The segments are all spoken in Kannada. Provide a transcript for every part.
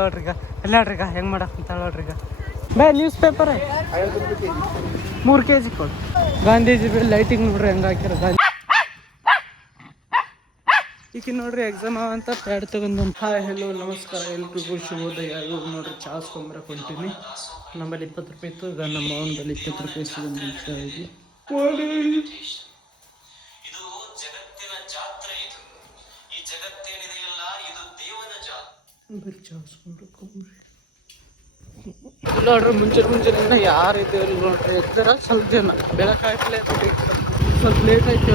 ನೋಡ್ರಿ ಈಗ ಎಲ್ಲ ನೋಡ್ರಿ ಈಗ ಹೆಂಗೆ ಮಾಡಕ್ಕಂತ ನೋಡ್ರಿ ಈಗ ಬೇ ನ್ಯೂಸ್ ಪೇಪರ್ 3 kg ಕೊಡು. ಗಾಂಧೀಜಿ ಲೈಟಿಂಗ್ ನೋಡ್ರಿ ಹೆಂಗೆ ಹಾಕಿರೋ ಗಾಂಧಿ ಈಗ ನೋಡ್ರಿ ಎಕ್ಸಾಮ್ ಅಂತ ಪ್ಯಾಡ್ ತಗೊಂಡು ಹಾಯ್ ಹೆಲೋ ನಮಸ್ಕಾರ ಎಲ್ರಿಗೂ ಶುಭೋದಯ. ಇವಾಗ ನೋಡ್ರಿ ಚಾಸ್ಕೊಂಬರಕ್ಕೆ ಹೊಂಟೀನಿ. ನಮ್ಮಲ್ಲಿ 20 ರೂಪಾಯಿ ಇತ್ತು. ಈಗ ನಮ್ಮ ಅವನ ಬಳಿ 20 ರೂಪಾಯಿ ಸಿಗೊಂಡು ಬರೀ ಚಾಸ್ಕೊಂಡ್ರಿ ನೋಡ್ರಿ ಮುಂಚೆ ಯಾರು ಇದ್ದೇವೆ ನೋಡ್ರಿ ಎದ್ದರ ಸ್ವಲ್ಪ ಜನ ಬೆಳಕಾಯ್ತಲೇ ಸ್ವಲ್ಪ ಲೇಟ್ ಆಯ್ತು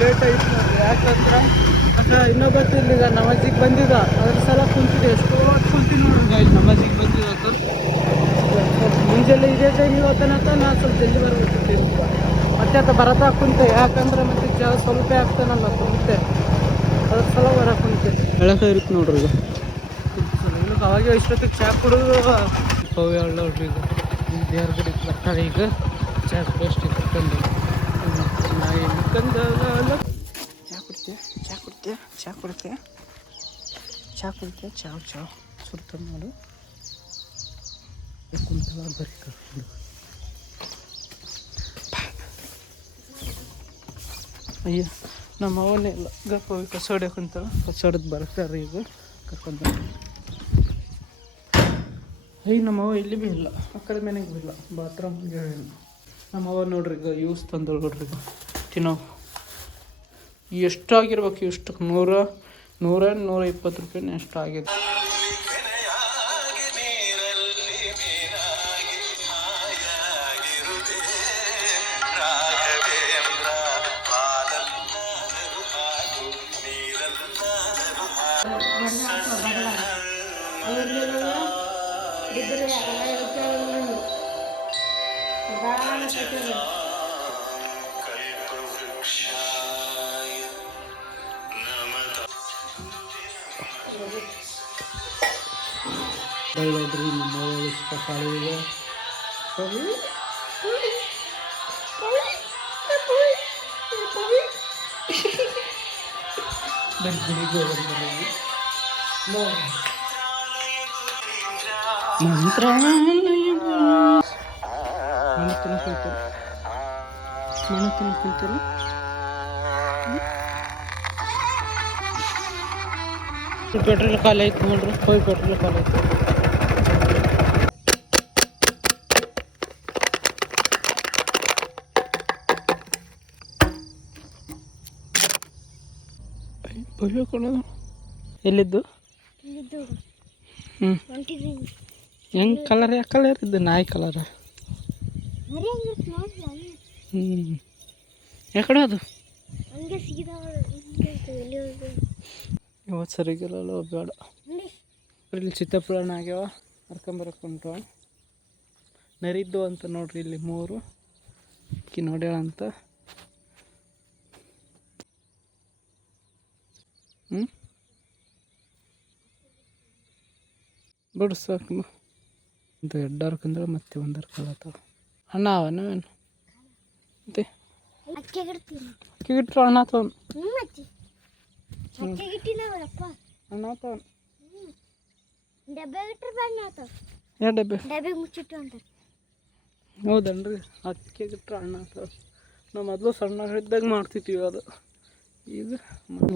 ಲೇಟ್ ಆಯ್ತು ನೋಡ್ರಿ. ಯಾಕಂದ್ರೆ ಇನ್ನೊಬ್ಬತ್ತು ಇಲ್ಲಿಗ ನಮಾಜಿಗೆ ಬಂದಿದ್ದ ಅದ್ರ ಸಲ ಕುಂತಿದೆ. ಎಷ್ಟು ಕುಂತೀನಿ ನೋಡ್ರಿ ಇಲ್ಲಿ ನಮಾಜಿಗೆ ಬಂದಿದ್ದ ಮುಂಜಾನೆ ಇದೇ ಟೈಮ್ ಇವತ್ತನಂತ ನಾನು ಸ್ವಲ್ಪ ಜಲ್ದಿ ಬರ್ಬೇಕಿದ್ದೀನಿ. ಮತ್ತೆ ಅದು ಬರತ್ತಾ ಕುಂತೆ ಯಾಕಂದ್ರೆ ಮತ್ತೆ ಚಾ ಸ್ವಲ್ಪ ಆಗ್ತಾನಲ್ಲ ಕುಂತೆ ಅದ್ರ ಸಲ ಬರಕ್ಕೆ ಕುಂತೆ ಬೆಳಕ ಇರುತ್ತೆ ನೋಡ್ರಿ. ಈಗ ಇವಾಗ ಅವಾಗ ಇಷ್ಟೊತ್ತಿಗೆ ಚಾ ಕುಡಿದು ಕವಿ ಹೇಳ ನೋಡ್ರಿ. ಈಗ ದೇವ್ರ ಕಡೆ ಬರ್ತಾರೆ ಈಗ ಚಾ ಕುಡಿಯೋಷ್ಟು ಇಟ್ಕೊಂಡು ಚಾ ಕುಡ್ತೀಯ ಚಾ ಸುಡ್ತ ಮಾಡು ಕುಂತಲ್ಲ ಬರೀ ಕರ್ಕೊಂಡು ಅಯ್ಯ ನಮ್ಮ ಅವನೇ ಇಲ್ಲ ಗಪ್ಪ ಹೋಗಿ ಕಸ ಹೊಡ್ಯಕ್ಕೆ ಕುಂತಾಳ. ಕಸ ಹೊಡೆದು ಬರ್ತಾರೆ ಈಗ ಕರ್ಕೊಂಡು. ನಮ್ಮವ್ವ ಇಲ್ಲಿ ಭೀ ಇಲ್ಲ ಆ ಕಡೆ ಮನೆಗೆ ಭೀ ಇಲ್ಲ ಬಾತ್ರೂಮ್ಗೆ. ನಮ್ಮವ್ವ ನೋಡ್ರಿ ಈಗ ಯೂಸ್ ತಂದಳು ನೋಡ್ರಿ. ಈಗ ತಿನ್ನೋ ಎಷ್ಟಾಗಿರ್ಬೇಕು ಇಷ್ಟಕ್ಕೆ 100-120 ರೂಪಾಯಿನೇ ಎಷ್ಟು ಆಗಿದೆ. ನೋಡ್ರಿ ನಮ್ಮ ಇಷ್ಟ ಕಾಳಿಗೆ ಪೆಟ್ರೋಲ್ ಖಾಲಿ ಆಯ್ತು ನೋಡ್ರಿ. ಹೋಗಿ ಪೆಟ್ರೋಲ್ ಖಾಲಿ ಆಯ್ತು. ಎಲ್ಲಿದ್ದು ಹೆಂಗ್ ಕಲರ್ ಯಾವ ಕಲರ್ ಇದ್ದು ನಾಯಿ ಕಲರ್ ಯಾಕಡೆ ಅದು ಇವತ್ತು ಸರಿಗಿಲ್ಲ ಬೇಡ. ಇಲ್ಲಿ ಚಿತ್ತಪುರಾಣ ಆಗ್ಯಾವ ಹರ್ಕೊಂಬರಕ್ಕೆ ಉಂಟು. ನರಿದ್ದು ಅಂತ ನೋಡ್ರಿ ಇಲ್ಲಿ 3 ಅಕ್ಕಿ ನೋಡ್ಯಾಳ ಅಂತ. ಬಿಡು ಸಾಕು ಅಂತ ಎಡ್ಡಾರ್ಕಂದ್ರೆ ಮತ್ತೆ ಒಂದರ್ಕಲತ್ತಾವ. ಅಣ್ಣ ಅವನೇನು ಮತ್ತೆ ಅಕ್ಕಿಗಿಟ್ರು ಅಣ್ಣ ತವನು ಅಣ್ಣ ತವನು ಯಾವ ಡಬ್ಬೆ ಹೌದನ್ರಿ. ಅಕ್ಕಿಗಿಟ್ರು ಅಣ್ಣ ತವ. ನಾವು ಮೊದಲು ಸಣ್ಣ ಇದ್ದಾಗ ಮಾಡ್ತಿದ್ದೀವಿ ಅದು. ಈಗ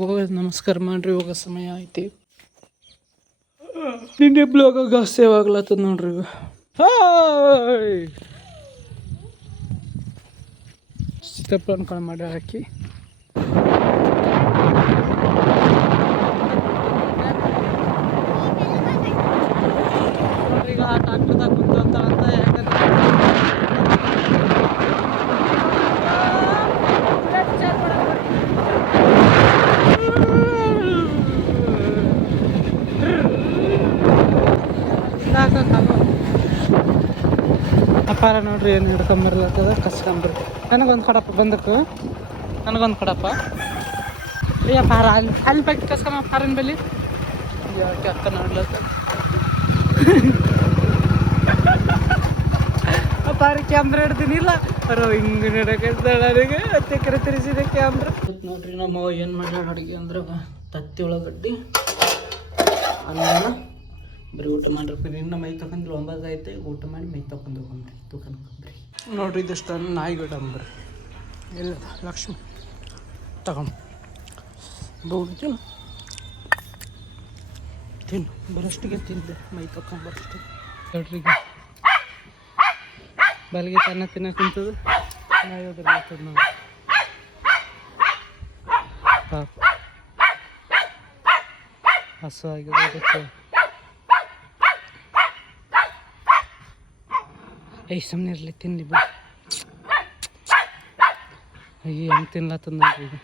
ಹೋಗೋದು ನಮಸ್ಕಾರ ಮಾಡ್ರಿ. ಹೋಗೋ ಸಮಯ ಐತಿ. ನಿನ್ನೆ ಬ್ಲಾಗ ಸೇವ್ ಆಗ್ಲತ್ತದ ನೋಡ್ರಿ. ಈಗ ಚಿತ್ತಪ್ಪನ ಕಳೆ ಮಾಡಿ ಹಾಕಿ ಈಗ ಡಾಕ್ಟರ್ದಾಗ ಕುಂತಾರಂತ. ಅಪ್ಪಾರ ನೋಡ್ರಿ ಏನು ಹಿಡ್ಕೊಂಬರ್ಲತ್ತದ ಕಸ್ಕೊಂಬರ್ರಿ. ನನಗೊಂದು ಕೊಡಪ್ಪ ಬಂದಕ್ಕೆ ನನಗೊಂದು ಕೊಡಪ್ಪ. ಅಯ್ಯಪ್ಪ ಅಲ್ಲಿ ಬಗ್ಗೆ ಕಸ್ಕೊಂಬ ಪಾರನ್ ಬೆಲ್ಲಿ ಯಾಕೆ ಅಕ್ಕ ನೋಡ್ಲತ್ತ ಪಾರಿ ಕ್ಯಾಮ್ರಾ ಹಿಡ್ತೀನಿ. ಇಲ್ಲ ಅರೋ ಹಿಂಗೆ ನಡಕತ್ತಾಳ ನನಗೆ ಮತ್ತೆ ಕರೆ ತಿರ್ಸಿದೆ ಕ್ಯಾಮ್ರಾ ನೋಡ್ರಿ. ನಮ್ಮ ಏನು ಮಾಡ್ಯಾಳ ಅಡುಗೆ ಅಂದ್ರೆ ತತ್ತಿ ಉಳ್ಳಾಗಡ್ಡಿ ಅನ್ನ ಬರೀ ಊಟ ಮಾಡಿರ್ತೀನಿ. ಇನ್ನು ಮೈ ತಗೊಂಡ್ರು 9 ಆಯ್ತು. ಈಗ ಊಟ ಮಾಡಿ ಮೈ ತಗೊಂಡು ಹೋಗ್ರಿ ತಗೊಂಡ್ರಿ. ನೋಡ್ರಿ ಇದಷ್ಟು ಅನ್ನ ನಾಯಿ ಗಿಡಂಬ್ರಿ ಇಲ್ಲ ಲಕ್ಷ್ಮಿ ತಗೊಂಡು ಬೋಗ್ತೀನಿ ತಿನ್ನು ಬರಷ್ಟಿಗೆ ತಿಂದೆ ಮೈ ತಗೊಂಬರಷ್ಟು. ನೋಡ್ರಿ ಈಗ ಬಲ್ಗೆ ತನ್ನ ತಿನ್ನಕ್ಕೆ ಕುಂತದು ನಾಯಿ ಹೋದ್ರೆ ಆಗ್ತದೆ ನೋಡಿ. ಪಾಪ ಹಸು ಆಗಿದೆ. ಸುಮ್ಮನೆ ಇರಲಿ ತಿನ್ನಿ ಬಿಡಿ. ಅಯ್ಯ ಹೆಂಗೆ ತಿನ್ಲತ್ತದ ನೋಡ್ರಿ ಈಗ.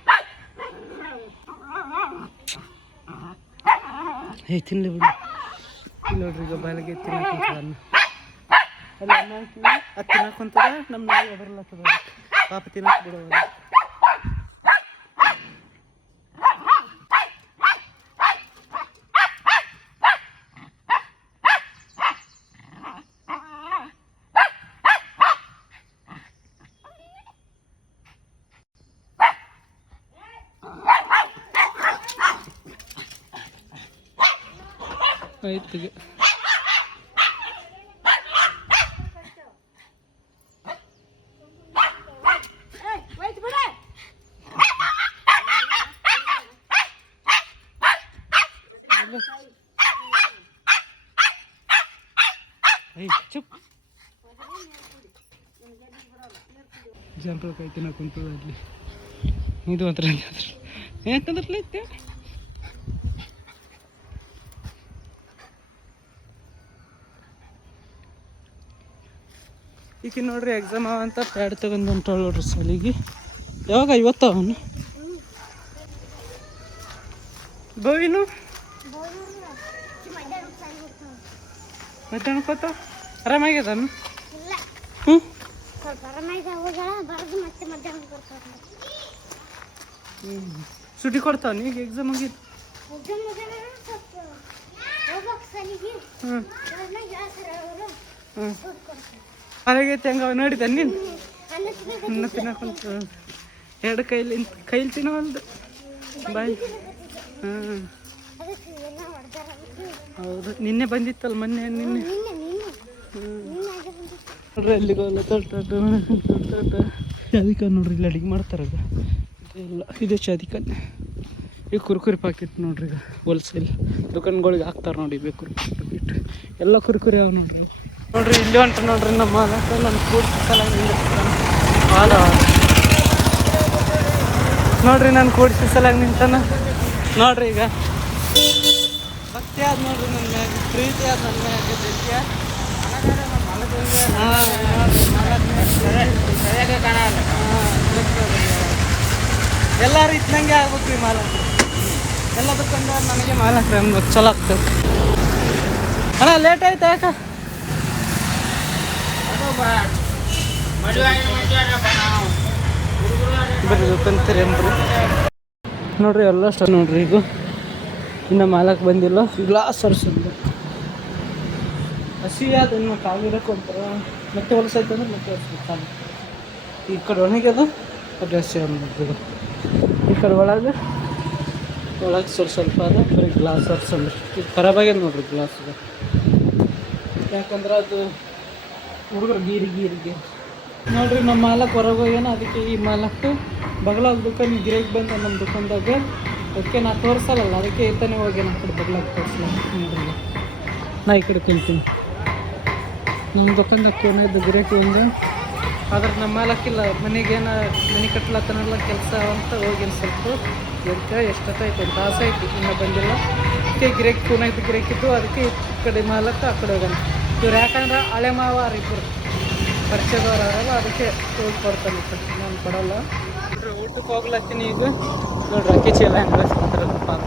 ತಿನ್ಲಿ ಬಿಡಿ. ನೋಡ್ರಿ ಈಗ ಬಾಲಿಗೆ ತಿನ್ನಕ್ಕಂತದ ಅನ್ನ ಅಲ್ಲಿ ಅನ್ನ ಹಾಕ್ತೀವಿ ಅದು ತಿನ್ನಕ್ಕಂತದ. ನಮ್ಮ ನಾಯಿ ಒದರ್ಲತ್ತದ ಪಾಪ ತಿನ್ನಕ್ಕೆ ಬಿಡೋದು. ಆಯ್ತು ಈಗ ಚುಪ್ ಜನರು ಕೈ ತಿನ್ನೋ ಕುಂತದ ಅಲ್ಲಿ. ಇದು ಒಂಥರ ಯಾಕಂದ್ರೆ ಐತೆ ಈಗ ನೋಡ್ರಿ ಎಕ್ಸಾಮ್ ಅಂತ ಪ್ಯಾಡ್ ತಗೊಂಡು ಹೊಂಟಾಳ ನೋಡ್ರಿ ಸಾಲಿಗೆ. ಯಾವಾಗ ಇವತ್ತು ಅವನು ಬೋವಿನು ಮಧ್ಯಾಹ್ನ ಕೊತ್ತ ಆರಾಮಾಗ್ಯದನು? ಹ್ಞೂ ಸುಟಿ ಕೊಡ್ತಾವ ಈಗ ಎಕ್ಸಾಮ್ ಮುಗಿದು. ಹ್ಞೂ ಹಾಗೈತೆ ಹಂಗ ನೋಡಿದ ನೀನು ಅನ್ನ ತಿನ್ನಕ್ಕಂತ ಎರಡು ಕೈಲಿ ತಿನ್ನವಲ್ದು ಬಾಯ್. ಹಾಂ ಹೌದು ನಿನ್ನೆ ಬಂದಿತ್ತಲ್ಲ ಮೊನ್ನೆ ನಿನ್ನೆ. ನೋಡ್ರಿ ಅಲ್ಲಿಗೋಲ್ಲ ತೊಟ್ಟ ಶಾದಿಕ ನೋಡ್ರಿ ಇಲ್ಲಿ ಅಡುಗೆ ಮಾಡ್ತಾರದ ಇಲ್ಲ ಇದೇ ಶಾದಿಕನ್ನೇ. ಈಗ ಕುರ್ಕುರಿ ಪಾಕೆಟ್ ನೋಡ್ರಿ ಈಗ ಹೋಲ್ಸೇಲ್ ದುಕಾನ್ಗಳಿಗೆ ಹಾಕ್ತಾರೆ ನೋಡಿ. ಬೇಕು ಬಿಟ್ಟು ಎಲ್ಲ ಕುರ್ಕುರಿ ಅವ ನೋಡ್ರಿ. ನೋಡ್ರಿ ಇಲ್ಲಿ ಹೊಂಟ ನೋಡ್ರಿ ನಮ್ಮ ನನ್ನ ಕೂಡ್ಸಿ ಸಲ ಹಾಲ ನೋಡ್ರಿ ನಾನು ಕೂಡ್ಸಿ ಸಲಾಗ ನಿಂತಾನ ನೋಡ್ರಿ. ಈಗ ಭಕ್ತಿ ಆದ ನೋಡ್ರಿ ನನ್ನ ಮ್ಯಾಗ ಪ್ರೀತಿ ಆದ ನನ್ನ ಮ್ಯಾಗ ಜೊತೆ. ಎಲ್ಲರೂ ಇತ್ತಂಗೆ ಆಗ್ಬೇಕು ರೀ ಮಾಲಕ್. ಎಲ್ಲದಕ್ಕಂದ್ರೆ ನನಗೆ ಮಾಲಕ್ರಿ ಅನ್ಬೇಕು ಚಲೋ ಆಗ್ತದೆ. ಅಣ್ಣ ಲೇಟ್ ಆಯ್ತು ಯಾಕ? ಬರ್ರಿ ದುಕಾನ್ತೀರಿ ಅಂಬ್ರಿ ನೋಡ್ರಿ ಎಲ್ಲ ಅಷ್ಟ ನೋಡ್ರಿ. ಈಗ ಇನ್ನು ಮಾಲಕ್ ಬಂದಿಲ್ಲ. ಗ್ಲಾಸ್ ಅರ್ಸಂದ ಹಸಿ ಅದನ್ನು ಕಾಗಿರಕ್ಕೆ ಒಂಥರ ಮತ್ತೆ ಹೊಲಸೈತೆ ಅಂದ್ರೆ ಮತ್ತೆ ಹೊಲಿಸ್ಬೇಕು. ಈ ಕಡೆ ಒಣಗ್ಯದ ಅದು ಹಸಿ ನೋಡ್ರಿ. ಈ ಕಡೆ ಒಳಗೆ ಸ್ವಲ್ಪ ಅದ ಬರೀ ಗ್ಲಾಸ್ ಅರ್ಸಂದ್ರಿ. ಈಗ ಖರಾಬಾಗ್ಯದ ನೋಡ್ರಿ ಗ್ಲಾಸ್. ಯಾಕಂದ್ರೆ ಅದು ಹುಡುಗರು ಗೀರಿಗೆ ನೋಡ್ರಿ. ನಮ್ಮ ಮಾಲಕ್ ಹೊರಗೆ ಹೋಗ್ಯಾನ. ಅದಕ್ಕೆ ಈ ಮಾಲಕ್ ಬಗಲಾಗ ದುಕಾನ್ ಗಿರಾಕಿ ಬಂದ ನಮ್ಮ ದುಕಾನ್ದಾಗ. ಅದಕ್ಕೆ ನಾ ತೋರಿಸಲ್ಲ ಅದಕ್ಕೆ ಇರ್ತಾನೆ ಹೋಗ್ಯಾನ ಆ ಕಡೆ ಬಗಲಾಗ ತೋರಿಸಲ್ಲ ನೋಡ್ರಿ. ನಾ ಈ ಕಡೆ ತಿಂತೀನಿ. ನಮ್ಮ ದುಕಾನ್ದಾಗ ಏನಾಯ್ತು ಗಿರಾಕಿ ಒಂದು ಆದ್ರೆ ನಮ್ಮ ಮಾಲಕ್ಕಿಲ್ಲ. ಮನೆಗೇನು ಮನೆ ಕಟ್ಲತ್ತನಲ್ಲ ಕೆಲಸ ಅಂತ ಹೋಗಿನ ಸ್ವಲ್ಪ ಎಂತ ಎಷ್ಟೊತ್ತಾಯ್ತು ಒಂದು ತಾಸು ಆಯ್ತು ಇನ್ನೂ ಬಂದಿಲ್ಲ. ಅದಕ್ಕೆ ಗಿರಾಕಿ ಕೂನಾಯ್ತು ಗಿರಾಕಿದ್ದು. ಅದಕ್ಕೆ ಈ ಕಡೆ ಮಾಲಕ್ಕ ಆ ಕಡೆ ಹೋಗೋಣ. ಇವ್ರು ಯಾಕಂದ್ರೆ ಹಳೆ ಮಾವ ಇಬ್ಬರು ಪರಿಚಯದವ್ರು ಅವರಲ್ಲ ಅದಕ್ಕೆ ಹೋಗಿ ಕೊಡ್ತಾನೆ. ನಾನು ಕೊಡಲ್ಲ. ನೋಡ್ರಿ ಊಟಕ್ಕೆ ಹೋಗ್ಲತ್ತೀನಿ ಈಗ. ನೋಡ್ರಿ ಅಕ್ಕಿ ಚೀಲ ಹೆಂಗೆ ಪಾಪ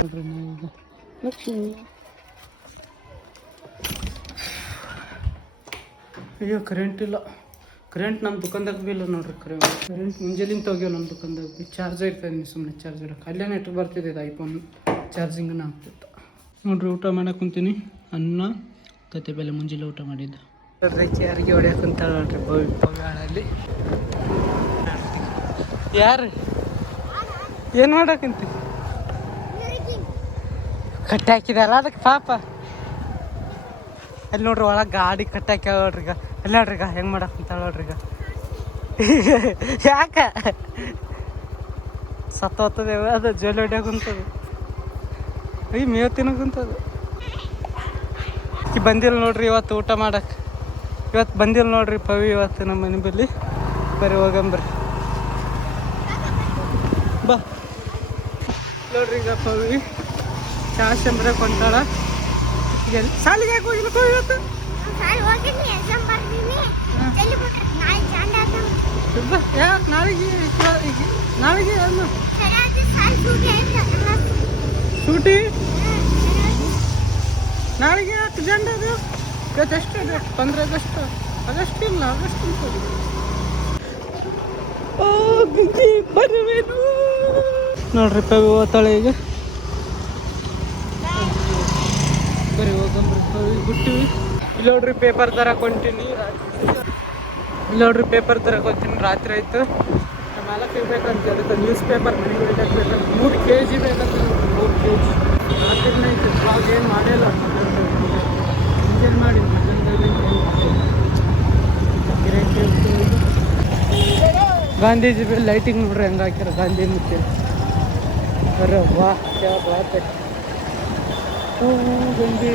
ನೋಡ್ರಿ. ಈಗ ಲಕ್ಷ್ಮಿ ಅಯ್ಯೋ ಕರೆಂಟ್ ಇಲ್ಲ. ಕರೆಂಟ್ ನಮ್ಮ ದುಕಾನ್ದಾಗ ಬಿ ಇಲ್ಲ ನೋಡ್ರಿ. ಕರೆಂಟ್ ಮುಂಜಾನಿಂದ ಹೋಗ್ಯಾವ ನಮ್ಮ ದುಕಾನ್ದಾಗ ಬಿ. ಚಾರ್ಜರ್ ಇರ್ತದೆ ಸುಮ್ಮನೆ ಚಾರ್ಜ್ ಇಡಕ್ಕೆ. ಅಲ್ಲೇ ನೆಟ್ ಬರ್ತಿದೆ ಇದು ಐಫೋನ್ ಚಾರ್ಜಿಂಗನ ಆಗ್ತಿತ್ತು. ನೋಡ್ರಿ ಊಟ ಮಾಡಕ್ಕೆ ಕುಂತೀನಿ. ಅನ್ನ ಕತೆ ಬೆಲೆ ಮುಂಜಾನೆ ಊಟ ಮಾಡಿದ್ದು. ನೋಡ್ರಿ ಯಾರಿಗೆ ಹೊಡ್ಯಕ್ಕೆ ಕುಂತಾಳ ನೋಡ್ರಿ ಪವ್ಯಾಳಲ್ಲಿ. ಯಾರು ಏನು ಮಾಡಕ್ಕಂತಿ? ಕಟ್ಟಿ ಹಾಕಿದಾರ ಅದಕ್ಕೆ ಪಾಪ. ಅಲ್ಲಿ ನೋಡ್ರಿ ಒಳಗೆ ಗಾಡಿ ಕಟ್ಟಿ ಹಾಕ್ಯಾವ ನೋಡ್ರಿ. ಈಗ ಅಲ್ಲಿ ನೋಡ್ರಿ ಈಗ ಹೆಂಗೆ ಮಾಡಕ್ಕೆ ಕುಂತಾಳ ನೋಡ್ರಿ. ಈಗ ಯಾಕ ಸತ್ತೋಗ್ತದೆ ಅದು ಜೋಲಿ ಹೊಡ್ಯಾಕ ಕುಂತದು. ಮೇವು ತಿನ್ನಕ್ಕೆ ಕುಂತದು. ಬಂದಿಲ್ಲ ನೋಡ್ರಿ ಇವತ್ತು ಊಟ ಮಾಡಕ್ಕೆ. ಇವತ್ತು ಬಂದಿಲ್ಲ ನೋಡ್ರಿ ಪವಿ ಇವತ್ತು ನಮ್ಮ ಮನೆ ಬಲ್ಲಿ. ಬರ್ರಿ ಹೋಗಂಬ್ರಿ ಬಾ. ನೋಡ್ರಿ ಈಗ ಪವಿ ಚಾ ಶಂಬ್ರ ಕೊಂತಾಳ. ಎಲ್ಲಿ ಶಾಲೆಗೆ ಯಾಕೆ ಹೋಗಿಲ್ಲ ಪವಿ ಇವತ್ತು? ಯಾಕೆ ನಾಳೆಗೆ ಅಲ್ಲ ಶೂಟಿ ನಾಳೆಗೆ ಯಾಕೆ ಜಂಡ ಅದು? ಇವತ್ತು ಎಷ್ಟು ಡೇಟ್? 15 ಆಗಸ್ಟ್. ಆಗಸ್ಟ್ ಇಲ್ಲ, ಆಗಸ್ಟ್ ಬರುವೇನು ನೋಡ್ರಿ ಪವಿ ಓದ್ತಾಳೆ ಈಗ. ಬರೀ ಹೋಗಂಬ್ರಿ ಪವಿ ಬಿಟ್ಟಿವಿ. ಇಲ್ಲಿ ನೋಡ್ರಿ ಪೇಪರ್ ತರಕೊಂತೀನಿ. ಇಲ್ಲಿ ನೋಡ್ರಿ ಪೇಪರ್ ತರಕೊಂತೀನಿ. ರಾತ್ರಿ ಆಯಿತು. ನಮ್ಮ ಮಾಲಕ್ಕೆ ಬೇಕಂತ ಅದಕ್ಕೆ ನ್ಯೂಸ್ ಪೇಪರ್ ಮನೆಗೆ ಬೇಕಂತ 3 kg ಬೇಕಂತ. 3 kg ರಾತ್ರಿನ ಐತೆ. ಬ್ಲಾಗ್ ಏನು ಮಾಡಿಲ್ಲ. ಮುಂಜಾನೆ ಮಾಡಿ ಗಾಂಧೀಜಿ ಲೈಟಿಂಗ್ ನೋಡ್ರಿ ಹೆಂಗೆ ಹಾಕ್ಯಾರ. ಗಾಂಧಿ ಮುಖ್ಯ ಅರೆ ವಾ ಕ್ಯಾ ಬಾತ್ ಹೈ. ಗಂಗೆ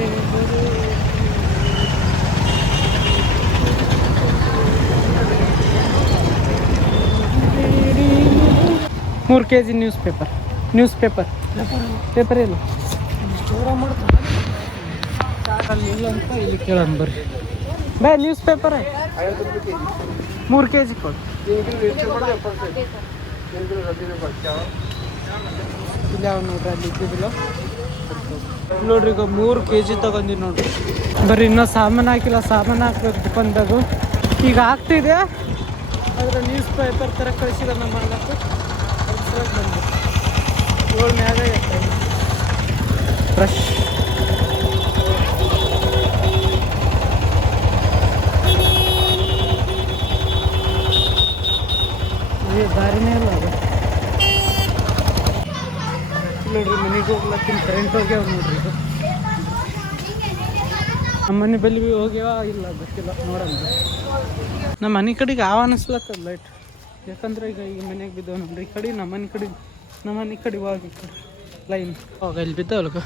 3 kg ನ್ಯೂಸ್ ಪೇಪರ್ ಇಲ್ಲ ಇಲ್ಲ ಅಂತ ಇಲ್ಲಿ ಕೇಳೋಣ ಬರ್ರಿ. ಬೇ ನ್ಯೂಸ್ ಪೇಪರ್ 3 kg ಕೊಡು. ಇಲ್ಲ ನೋಡ್ರಿ ಅಲ್ಲಿ ಇದ್ದಿದ್ದಿಲ್ಲ ನೋಡ್ರಿ. ಈಗ 3 kg ತಗೊಂಡಿ ನೋಡ್ರಿ. ಬರ್ರಿ ಇನ್ನೂ ಸಾಮಾನು ಹಾಕಿಲ್ಲ. ಸಾಮಾನು ಹಾಕ್ಬೇಕು ದುಕಾನ್ದಾಗ. ಈಗ ಆಗ್ತಿದೆ ಆದರೆ ನ್ಯೂಸ್ ಪೇಪರ್ ಥರ ಕಳಿಸಿದ ನಮ್ಮ ಅಣ್ಣಕ್ಕೆ ಬಂದು 7 ಮ್ಯಾಗ ಫ್ರೆಶ್. ದಾರಿನೇ ಇಲ್ಲ ಅದು ನೋಡ್ರಿ. ಮನೆಗೆ ಹೋಗ್ಲತ್ತೀನಿ. ಕರೆಂಟ್ ಹೋಗ್ಯಾವ ನೋಡ್ರಿ. ಇದು ನಮ್ಮ ಮನೆ ಬಲ್ಲಿ ಹೋಗ್ಯಾವ ಇಲ್ಲ ಗೊತ್ತಿಲ್ಲ ನೋಡಂತ. ನಮ್ಮ ಮನೆ ಕಡೆಗೆ ಅನಿಸ್ಲತ್ತದ ಲೈಟ್. ಯಾಕಂದ್ರೆ ಈಗ ಮನೆಗೆ ಬಿದ್ದವ ನೋಡ್ರಿ. ಈ ಕಡೆ ನಮ್ಮ ಮನೆ ಕಡೆ ಹೋಗಿ ಈ ಕಡೆ ಲೈನ್ ಹೋಗ ಇಲ್ಲಿ ಬಿದ್ದವಲ್ಗ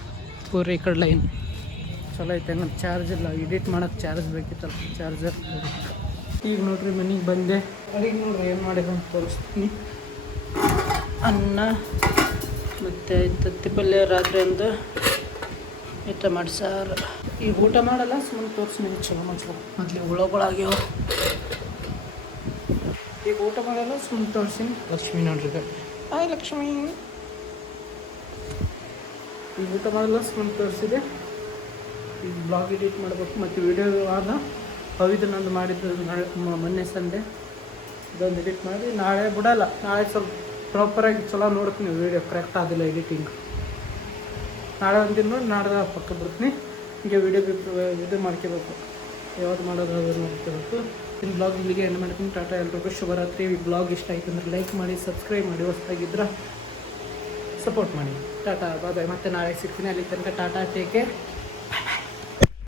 ಪೂರ ಈ ಕಡೆ ಲೈನ್ ಚಲೋ ಐತೆ. ಹಂಗಂತ ಚಾರ್ಜ್ ಇಲ್ಲ. ಎಡಿಟ್ ಮಾಡೋಕ್ಕೆ ಚಾರ್ಜ್ ಬೇಕಿತ್ತಲ್ಲ, ಚಾರ್ಜರ್. ಈಗ ನೋಡ್ರಿ ಮನೆಗೆ ಬಂದೆ. ಅಡಿಗೆ ನೋಡ್ರಿ ಏನು ಮಾಡಿದೆ ಅಂತ ತೋರಿಸ್ತೀನಿ. ಅನ್ನ ಮತ್ತು ತತ್ತಿ ಪಲ್ಯ ರಾತ್ರಿ ಒಂದು ಟಮಾಟೊ ಸಾರು. ಈಗ ಊಟ ಮಾಡಲ್ಲ, ಸುಮ್ಮನೆ ತೋರಿಸ್ತೀನಿ ಚಲೋ ಮೊದಲು ಹುಳಗಳಾಗ್ಯಾವ. ಈಗ ಊಟ ಮಾಡಲ್ಲ, ಸುಮ್ಮನೆ ತೋರಿಸ್ತೀನಿ. ಲಕ್ಷ್ಮಿ ನೋಡ್ರಿ. ಹಾಯ್ ಲಕ್ಷ್ಮಿ. ಈಗ ಊಟ ಮಾಡಲ್ಲ, ಸುಮ್ಮನೆ ತೋರಿಸಿದೆ. ಈಗ ಬ್ಲಾಗ್ ಎಡಿಟ್ ಮಾಡಬೇಕು ಮತ್ತು ವಿಡಿಯೋ ಆದ ಪವಿತ್ರ ನಂದು ಮಾಡಿದ್ದು ಮೊನ್ನೆ ಸಂಡೆ ಇದೊಂದು ಎಡಿಟ್ ಮಾಡಿ ನಾಳೆ ಬಿಡಲ್ಲ. ನಾಳೆ ಸ್ವಲ್ಪ ಪ್ರಾಪರಾಗಿ ಚಲೋ ನೋಡ್ತೀನಿ. ವೀಡಿಯೋ ಕರೆಕ್ಟ್ ಆದಿಲ್ಲ ಎಡಿಟಿಂಗ್. ನಾಳೆ ಒಂದಿನ ನೋಡಿ ನಾಡ್ದು ಪಕ್ಕ ಬಿಡ್ತೀನಿ. ಹೀಗೆ ವೀಡಿಯೋ ಇದು ಮಾಡ್ಕೋಬೇಕು. ಯಾವ್ದು ಮಾಡೋದು ಅದು ನೋಡ್ಕೋಬೇಕು. ಇನ್ನು ಬ್ಲಾಗ್ ಇಲ್ಲಿಗೆ ಎಂಡ್ ಮಾಡ್ತೀನಿ. ಟಾಟಾ, ಎಲ್ರಿಗೂ ಶುಭರಾತ್ರಿ. ಈ ಬ್ಲಾಗ್ ಇಷ್ಟ ಆಯ್ತು ಅಂದರೆ ಲೈಕ್ ಮಾಡಿ, ಸಬ್ಸ್ಕ್ರೈಬ್ ಮಾಡಿ, ಹೊಸದಾಗಿದ್ರೆ ಸಪೋರ್ಟ್ ಮಾಡಿ. ಟಾಟಾ ಬಾಯ್. ಮತ್ತೆ ನಾಳೆ ಸಿಗ್ತೀನಿ. ಅಲ್ಲಿ ತನಕ ಟಾಟಾ, ಟೇಕ್ ಕೇರ್.